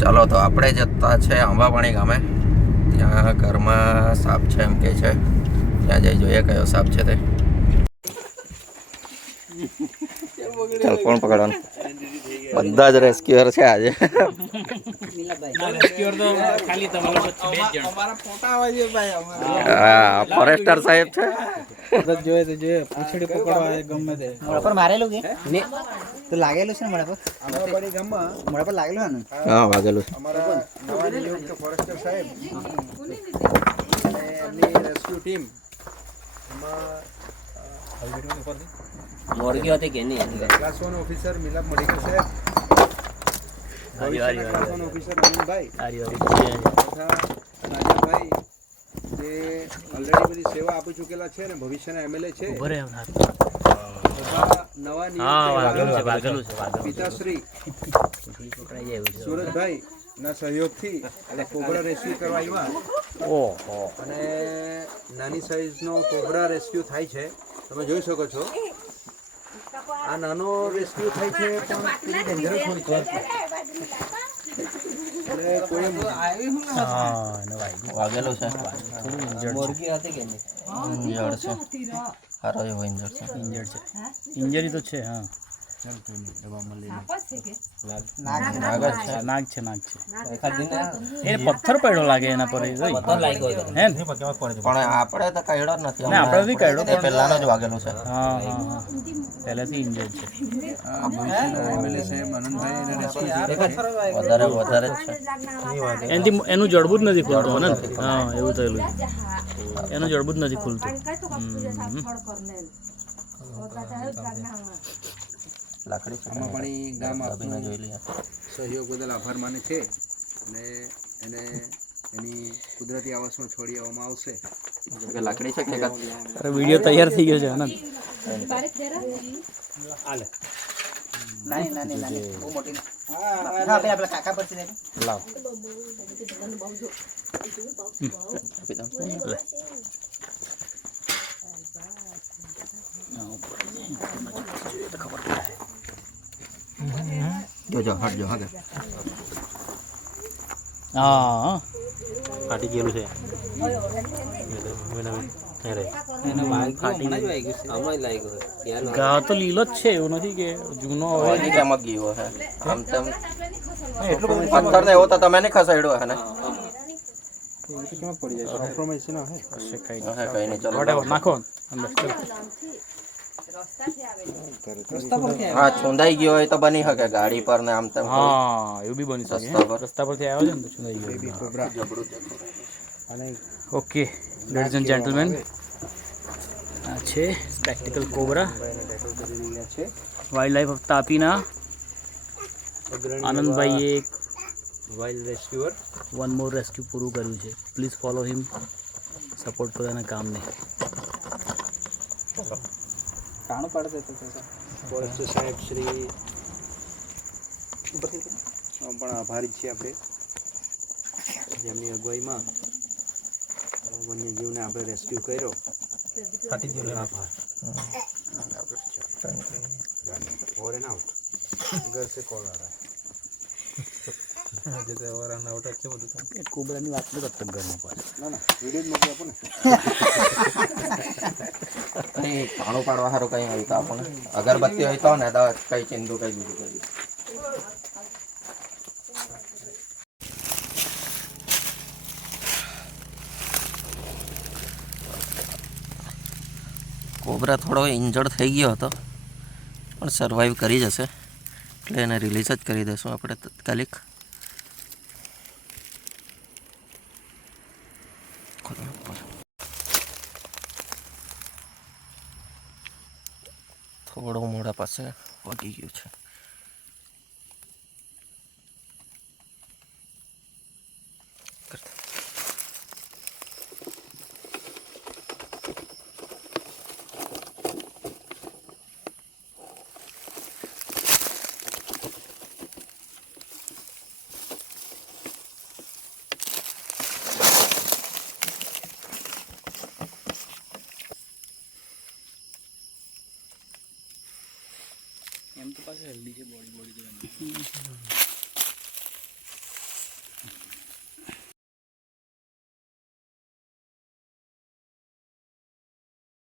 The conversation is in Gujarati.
ચાલો તો આપણે જતા છે આંબાપાણી ગામે. ત્યાં ઘરમાં સાપ છે એમ કે છે. ત્યાં જઈ જોઈએ કયો સાપ છે તે. ચાલ કોણ પકડવાનું? બધા જ રેસ્ક્યુઅર છે આજે. હા ફોરેસ્ટર સાહેબ છે. જોઈએ તો જોઈએ પૂછડી પકડવા ગમે તે મોડા પર મારેલું કે ને તો લાગેલું છે ને મોડા પર આંબાવાડી ગામમાં મોડા પર લાગેલું ને હા વાગેલું છે. અમારા નવા નિયુક્ત ફોરેસ્ટર સાહેબ અને એમની રેસ્ક્યુ ટીમ એમાં મોરગી હતી કે નહીં ક્લાસ 1 ઓફિસર મિલાપ મડીકર સાહેબ ક્લાસ 1 ઓફિસર અનિલભાઈ તથા રાજાભાઈ જે ઓલરેડી બધી સેવા આપી ચૂકેલા છે ને ભવિષ્યના એમએલએ છે નવા નિયુક્ત પિતાશ્રી સુરજભાઈ ના સહયોગથી કોબરા રેસ્ક્યુ કરવા આવ્યા અને નાની સાઈઝનો કોબરા રેસ્ક્યુ થાય છે. તમે જોઈ શકો છો આ નાનો રેસ્ક્યુ થાય છે પણ ડેન્જરસ હોય છે. એટલે કોઈ વાગેલું છે. મોરગી હતી કે નહીં ઇન્જર્ડ છે. સારો એવો ઇન્જર્ડ છે. ઇન્જરી તો છે. હા નાગ છે એ પથ્થર પડ્યો લાગે એના પર પણ આપણે તો કાઢ્યો જ નથી. આપણે બી કાઢ્યો એ પહેલાનો જ વાગેલું છે. હા પહેલાથી ઇન્જર્ડ છે. એમએલએ સાહેબ આનંદભાઈ એને રેસ્ક્યુ વધારે જ છે. એનાથી એનું જડબું જ નથી ખુલતું ને. હા એવું થયેલું એનું જડબું જ નથી ખુલતું. લાકડી છે. આંબાપાણી ગામ આપનો જોઈ લઈએ. સહયોગ બદલ આભાર માને છે અને એને એની કુદરતી આવાસમાં છોડી આવવામાં આવશે. લાકડી છે કે અરે વિડીયો તૈયાર થઈ ગયો છે આનંદ. લાવ જોજો હટજો હા હા ફાટી ગયેલું છે ઘા તો લીલો જ છે એવું નથી કે જૂનો હોય. હજી કેમ ગયો હે આમ તેમ પથ્થર ને એવો તો તમે નહીં ખસાડ્યો હે ને. પડી જાય કોમ્પ્રોમાઇઝ ન હે કઈ કઈ નહીં ચલો નાખો અંદર. હા છોંદાઈ ગયો હોય તો બની શકે ગાડી પર ને આમ તેમ. હા એવું બી બની શકે. રસ્તા પરથી આવ્યો છે ને તો છુંદાઈ ગયો. કોબરા અને ઓકે લેડીઝ એન્ડ જેન્ટલમેન આ છે સ્પેક્ટિકલ કોબરા છે વાઇલ્ડ લાઈફ ઓફ તાપીના આનંદભાઈએ એક wild rescuer one more rescue પૂરું કર્યું છે. પ્લીઝ ફોલો હિમ, સપોર્ટ કરો એના કામને. કાણું પાડી દેતો ફોરેસ્ટર સાહેબ શ્રી પણ આભારી છીએ આપણે જેમની અગવાઈમાં વન્યજીવને આપણે રેસ્ક્યુ કર્યો. ફાટી ગયેલો આભાર. ઓર એન આઉટ ઘર સે કોલ આ રહા હે જે ઓર એન આઉટ છે બધું કોબરાની વાત તો તક ઘરમાં પડે. ના ના વિડીયો મોકલી આપો ને. કઈ પાણું પાડવા સારું કઈ હોય તો આપણને અગરબત્તી હોય તો ને તો કઈ ચિંદુ કઈ બીજું કઈ. કોબરા થોડો ઇન્જર્ડ થઈ ગયો હતો પણ સર્વાઈવ કરી જશે એટલે એને રિલીઝ જ કરી દઈશું આપણે તાત્કાલિક. થોડું મોઢા પાસે વાગી ગયું છે. એમ તો પાછું હેલ્ધી છે બોડી તો